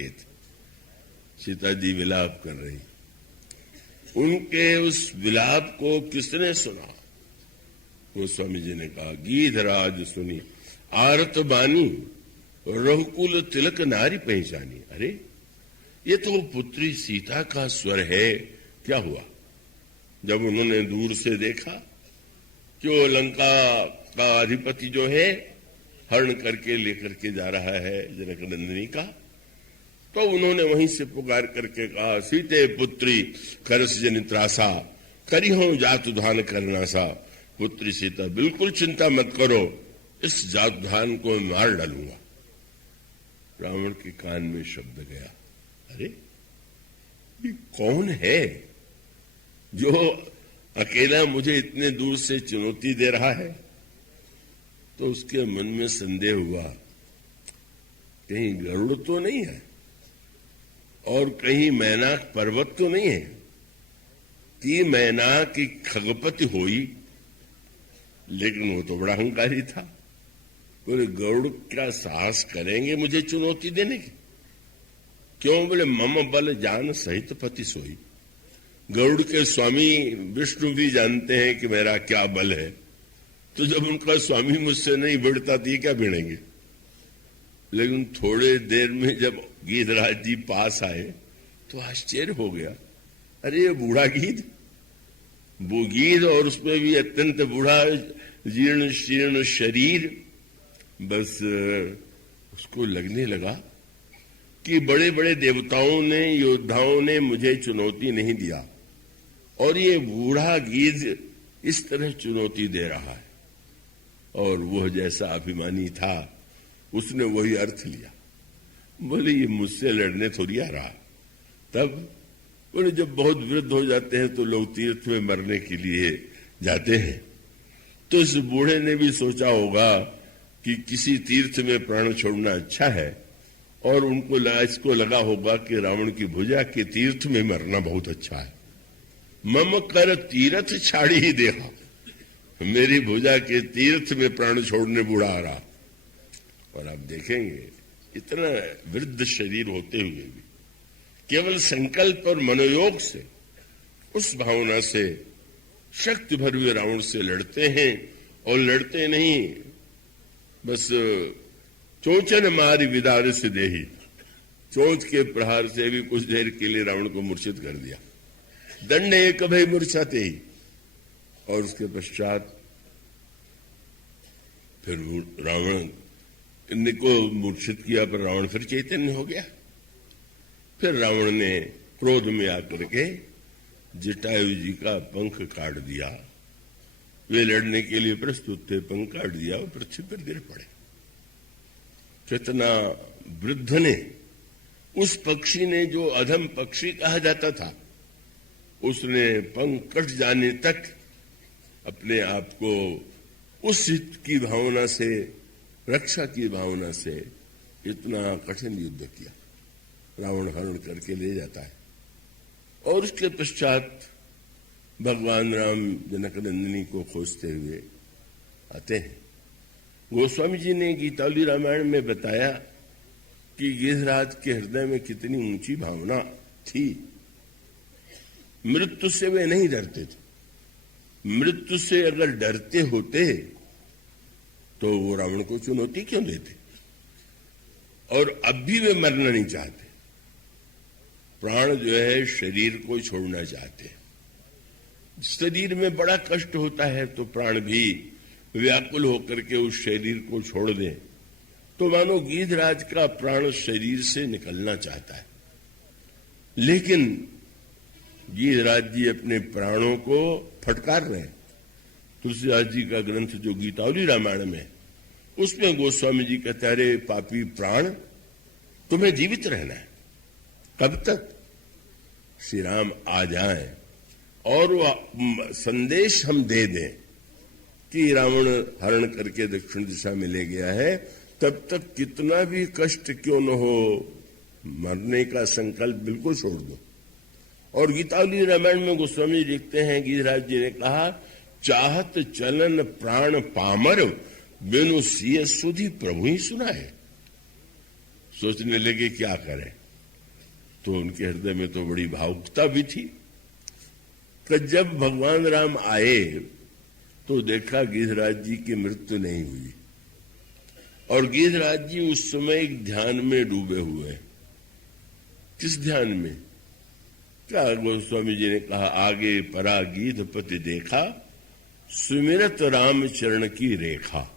केत। सीता जी विलाप कर रही, उनके उस विलाप को किसने सुना? गोस्वामी जी ने कहा, गीधराज सुनी आरत बानी, रघुकुल तिलक नारी पहचानी। अरे ये तो पुत्री सीता का स्वर है। क्या हुआ? जब उन्होंने दूर से देखा कि वो लंका का अधिपति जो है हरण करके लेकर के जा रहा है जनक नंदिनी का, तो उन्होंने वहीं से पुकार करके कहा, सीते पुत्री करस जनित्रासा, करी हूं जातुधान करना सा। पुत्री सीता बिल्कुल चिंता मत करो, इस जातुधान को मैं मार डालूंगा। रावण के कान में शब्द गया, अरे ये कौन है जो अकेला मुझे इतने दूर से चुनौती दे रहा है? तो उसके मन में संदेह हुआ, कहीं गरुड़ तो नहीं है और कहीं मैनाक पर्वत तो नहीं है कि मैनाक की खगपति होई। लेकिन वो तो बड़ा अहंकारी था, बोले गरुड़ क्या साहस करेंगे मुझे चुनौती देने की? क्यों? बोले मम बल जान सहित पति सोई। गरुड़ के स्वामी विष्णु भी जानते हैं कि मेरा क्या बल है, तो जब उनका स्वामी मुझसे नहीं भिड़ता तो ये क्या भिड़ेंगे? लेकिन थोड़े देर में जब गीधराज जी पास आए तो आश्चर्य हो गया, अरे ये बूढ़ा गीध, वो गीध और उसमें भी अत्यंत बूढ़ा जीर्ण शीर्ण शरीर। बस उसको लगने लगा कि बड़े बड़े देवताओं ने, योद्धाओं ने मुझे चुनौती नहीं दिया और ये बूढ़ा गीध इस तरह चुनौती दे रहा है। और वह जैसा अभिमानी था उसने वही अर्थ लिया, बोले ये मुझसे लड़ने थोड़ी आ रहा। तब बोले जब बहुत वृद्ध हो जाते हैं तो लोग तीर्थ में मरने के लिए जाते हैं, तो इस बूढ़े ने भी सोचा होगा कि किसी तीर्थ में प्राण छोड़ना अच्छा है, और उनको इसको लगा होगा कि रावण की भुजा के तीर्थ में मरना बहुत अच्छा है। मम कर तीर्थ छाड़ी ही देहा, मेरी भुजा के तीर्थ में प्राण छोड़ने बूढ़ा आ रहा। और आप देखेंगे इतना वृद्ध शरीर होते हुए भी केवल संकल्प और मनोयोग से, उस भावना से शक्ति भर हुए रावण से लड़ते हैं। और लड़ते नहीं, बस चोचन मारी विदार से देही, चोच के प्रहार से भी कुछ देर के लिए रावण को मूर्छित कर दिया। दंड एक भय मूर्छाते ही, और उसके पश्चात फिर रावण को मूर्छित किया, पर रावण फिर चैतन्य हो गया। फिर रावण ने क्रोध में आकर के जटायु जी का पंख काट दिया। वे लड़ने के लिए प्रस्तुत थे, पंख काट दिया और पृथ्वी पर गिर पड़े। कितना वृद्ध ने, उस पक्षी ने जो अधम पक्षी कहा जाता था, उसने पंख कट जाने तक अपने आप को उस हित की भावना से, रक्षा की भावना से इतना कठिन युद्ध किया। रावण हरण करके ले जाता है और उसके पश्चात भगवान राम जनक नंदिनी को खोजते हुए आते हैं। गोस्वामी जी ने गीतावली रामायण में बताया कि गीधराज के हृदय में कितनी ऊंची भावना थी। मृत्यु से वे नहीं डरते थे। मृत्यु से अगर डरते होते तो वो रावण को चुनौती क्यों देते? और अब भी वे मरना नहीं चाहते। प्राण जो है शरीर को छोड़ना चाहते हैं। शरीर में बड़ा कष्ट होता है तो प्राण भी व्याकुल होकर के उस शरीर को छोड़ दें, तो मानो गीधराज का प्राण शरीर से निकलना चाहता है। लेकिन गीधराज जी अपने प्राणों को फटकार रहे हैं। तुलसीदास जी का ग्रंथ जो गीतावली रामायण में, उसमें गोस्वामी जी कहते, अरे पापी प्राण, तुम्हें जीवित रहना है। कब तक? श्री राम आ जाएं और वो संदेश हम दे दें कि रावण हरण करके दक्षिण दिशा में ले गया है, तब तक कितना भी कष्ट क्यों न हो, मरने का संकल्प बिल्कुल छोड़ दो। और गीतावली रामायण में गोस्वामी लिखते हैं, गीधराज जी ने कहा, चाहत चलन प्राण पामर, बिनु सिय सुधि प्रभु ही सुनाए। सोचने लगे क्या करें, तो उनके हृदय में तो बड़ी भावुकता भी थी कि जब भगवान राम आए तो देखा गिरिराज जी की मृत्यु नहीं हुई, और गिरिराज जी उस समय एक ध्यान में डूबे हुए। किस ध्यान में? क्या गोस्वामी जी ने कहा, आगे परा गीधपति देखा, सुमिरत राम चरण की रेखा।